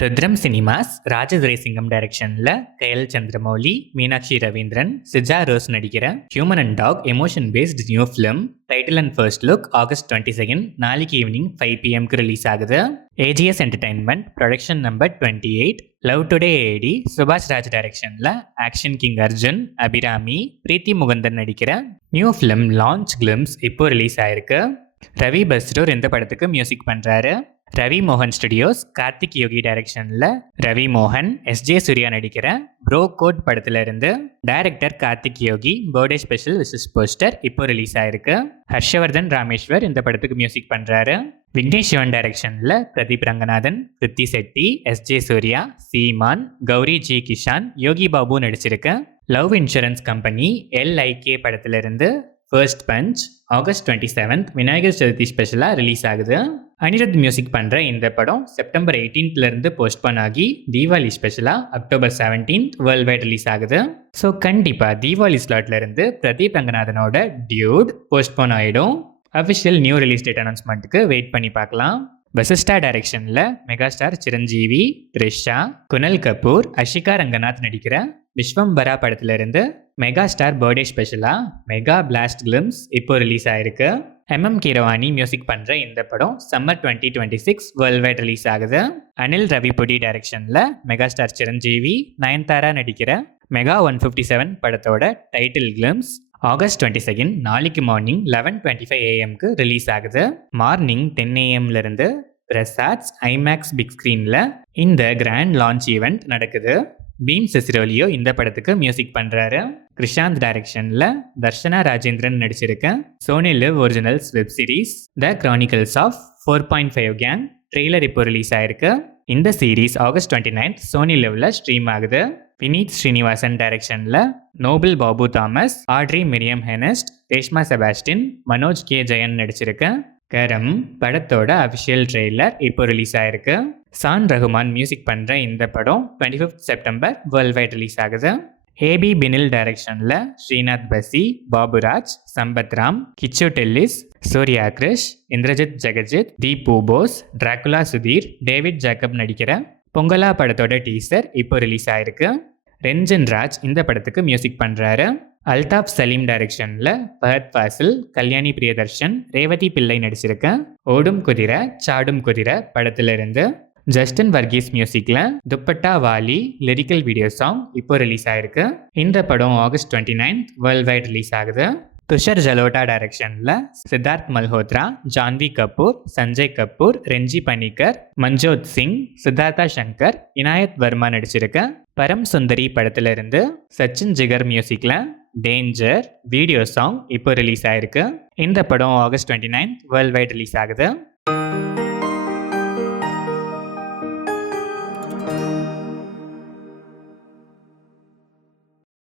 Rudram cinemas Rajadurai Singam டைரக்ஷனில் கயல் சந்திரமௌலி, மீனாட்சி ரவீந்திரன், சிஜா ரோஸ் நடிக்கிற human and dog emotion based new film title and first look August 22 நாளைக்கு evening 5 PM release ஆகுது. AGS entertainment production number 28. Love today AD Subash Raj டைரக்ஷனில் action king Arjun, Abhirami, Preethi Mukundan நடிக்கிற new film launch glimpse இப்போ release ஆயிருக்கு. ரவி பஸ்ரூர் இந்த படத்துக்கு மியூசிக் பண்ணுறாரு. ரவி மோகன் ஸ்டுடியோஸ் கார்த்திக் யோகி டைரக்ஷனில் ரவி மோகன், எஸ்ஜே சூர்யா நடிக்கிற ப்ரோ கோட் படத்துல இருந்து டைரக்டர் கார்த்திக் யோகி பர்த்டே ஸ்பெஷல் விசஸ் போஸ்டர் இப்போ ரிலீஸ் ஆயிருக்கு. ஹர்ஷவர்தன் ராமேஸ்வர் இந்த படத்துக்கு மியூசிக் பண்றாரு. விக்னேஷ் சிவன் டைரக்ஷன்ல பிரதீப் ரங்கநாதன், கிருத்தி செட்டி, எஸ்ஜே சூர்யா, சீமான், கௌரி ஜி கிஷான், யோகி பாபு நடிச்சிருக்க லவ் இன்சூரன்ஸ் கம்பெனி LIK படத்துல இருந்து first punch August 27 Vinayaka Chaturthi ஸ்பெஷலாக ரிலீஸ் ஆகுது. அனிருத் மியூசிக் பண்ணுற இந்த படம் செப்டம்பர் 18 போஸ்ட்போன் ஆகி தீபாவளி ஸ்பெஷலாக அக்டோபர் 17 வேர்ல்ட் வைட் ரிலீஸ் ஆகுது. ஸோ கண்டிப்பாக தீபாவளி ஸ்லாட்ல இருந்து பிரதீப் ரங்கநாதனோட டியூட் போஸ்ட்போன் ஆகிடும். அஃபிஷியல் நியூ ரிலீஸ் டேட் அனௌன்ஸ்மெண்ட்டுக்கு வெயிட் பண்ணி பார்க்கலாம். வசிஷ்டா டைரக்ஷனில் மெகாஸ்டார் சிரஞ்சீவி, த்ரிஷா, குணல் கபூர், அஷிகா ரங்கநாத் நடிக்கிற விஸ்வம்பரா படத்துல இருந்து மெகாஸ்டார் பர்த்டே ஸ்பெஷலாக மெகா பிளாஸ்ட் கிளிம்ஸ் இப்போ ரிலீஸ் ஆயிருக்கு. கீரவாணி மியூசிக் பண்ணுற இந்த படம் சம்மர் 2026 வேர்ல்ட் வைட் ரிலீஸ் ஆகுது. அனில் ரவிபுடி டைரக்ஷனில் மெகாஸ்டார் சிரஞ்சீவி, நயன்தாரா நடிக்கிற மெகா 157 படத்தோட டைட்டில் கிளிம்ஸ் ஆகஸ்ட் 22 நாளைக்கு மார்னிங் 11:25 AM ரிலீஸ் ஆகுது. மார்னிங் 10 AM இருந்து பிரசாத்ஸ் ஐமேக்ஸ் பிக் ஸ்க்ரீனில் இந்த கிராண்ட் லான்ச் ஈவெண்ட் நடக்குது. பீம் சிசிரோலியோ இந்த படத்துக்கு மியூசிக் பண்ணுறாரு. கிருஷாந்த் டைரக்ஷனில் தர்ஷனா ராஜேந்திரன் நடிச்சிருக்க Sony LIV originals web series the chronicles of 4.5 gang trailer இப்போ ரிலீஸ் ஆயிருக்கு. இந்த சீரீஸ் ஆகஸ்ட் 29 சோனி லிவ்ல ஸ்ட்ரீம் ஆகுது. வினீத் ஸ்ரீனிவாசன் டைரக்ஷனில் Nobel Babu Thomas, Audrey Miriam Henest, Reshma Sebastian, Manoj K Jayan நடிச்சிருக்க கரம் படத்தோட அஃபிஷியல் ட்ரெய்லர் இப்போ ரிலீஸ் ஆயிருக்கு. சான் ரகுமான் மியூசிக் பண்ணுற இந்த படம் 25 செப்டம்பர் வேர்ல்ட் வைட் ரிலீஸ் ஆகுது. AB பினில் டைரக்ஷனில் ஸ்ரீநாத் பசி, பாபுராஜ், சம்பத் ராம், கிச்சு டெல்லிஸ், சூர்யா கிரிஷ், இந்திரஜித் ஜெகஜித், தீபு போஸ், டிராகுலா சுதீர், டேவிட் ஜேக்கப் நடிக்கிற பொங்கலா படத்தோட டீசர் இப்போ ரிலீஸ் ஆயிருக்கு. ரெஞ்சன் ராஜ் இந்த படத்துக்கு மியூசிக் பண்ணுறாரு. அல்தாப் சலீம் டைரக்ஷனில் பஹத் ஃபாசில், கல்யாணி பிரியதர்ஷன், ரேவதி பிள்ளை நடிச்சிருக்க ஓடும் குதிரை சாடும் குதிரை படத்துல இருந்து ஜஸ்டின் வர்கீஸ் மியூசிக்ல Dupatta Wali lyrical video song இப்போ ரிலீஸ் ஆயிருக்கு. இந்த படம் ஆகஸ்ட் 29 வேர்ல்ட் வைட் ரிலீஸ் ஆகுது. துஷர் ஜலோட்டா டைரக்ஷனில் சித்தார்த் மல்ஹோத்ரா, ஜான்வி கபூர், சஞ்சய் கபூர், ரெஞ்சி பனிக்கர், மஞ்சோத் சிங், சித்தார்த்தா சங்கர், இனாயத் வர்மா நடிச்சிருக்க பரம் சுந்தரி படத்துல இருந்து சச்சின் ஜிகர் மியூசிக்ல டேஞ்சர் வீடியோ சாங் இப்போ ரிலீஸ் ஆயிருக்கு. இந்த படம் ஆகஸ்ட் 29 வேர்ல்ட் வைட் ரிலீஸ் ஆகுது.